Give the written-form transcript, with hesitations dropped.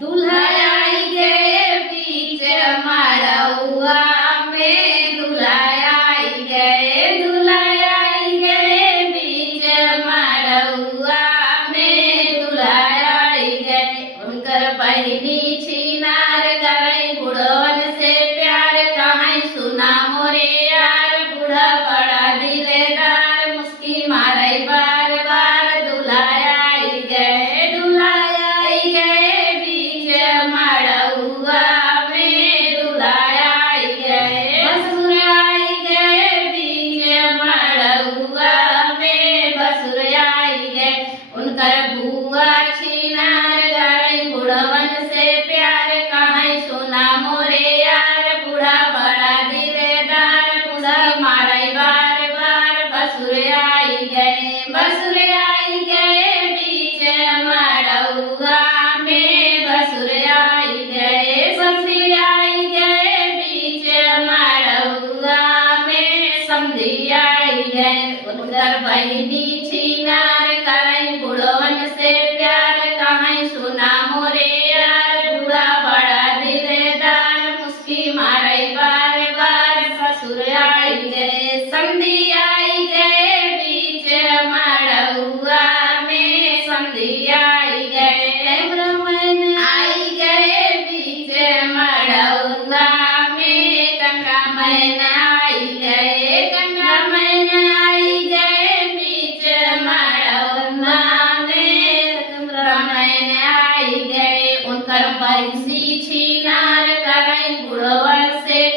दूल्हा आई गए बीच मड़उआ में, दूल्हा आई गए, दूल्हा आई गए बीच मड़उआ में, दूल्हा आई गए। उनकर बहिनी छिनार करई बुढ़वन से प्यार, कहाई सुना मोरे यार, बूढ़ा बड़ा दिलेदार, मुस्की मारई बार बार। दूल्हा आई गए, दूल्हा आई गए बीच मड़उआ में, दूल्हा आई गए, भसुर आई गए बीच मड़उआ में, भसुर आई गए। उनकर बुआ छिनार करई बुढ़वन से प्यार, कहाई सुना मोरे यार, बूढ़ा बड़ा दिलेदार, मुस्की मारई बार बार। भसुर आई गए, भसुर आई गए बीच मड़उआ में, भसुर आई गए, भसुर आई गए बीच मड़उआ में, समधी आई गए। उनकर बहिनी छिनार करई बुढ़वन से प्यार, कहाई सुना मोरे यार, बूढ़ा बड़ा दिलेदार, मुस्की मारई बार बार। ससुर आई गए, समधी आई गए बीच मड़उआ में, समधी आई गए, कैमरामैन आई गए बीच मड़उआ में, कैमरामैन आई गए, कैमरामैन आई गए बीच मड़उआ में, कैमरामैन आई गए। उनकर बंसी छिनार करई बुढ़वन से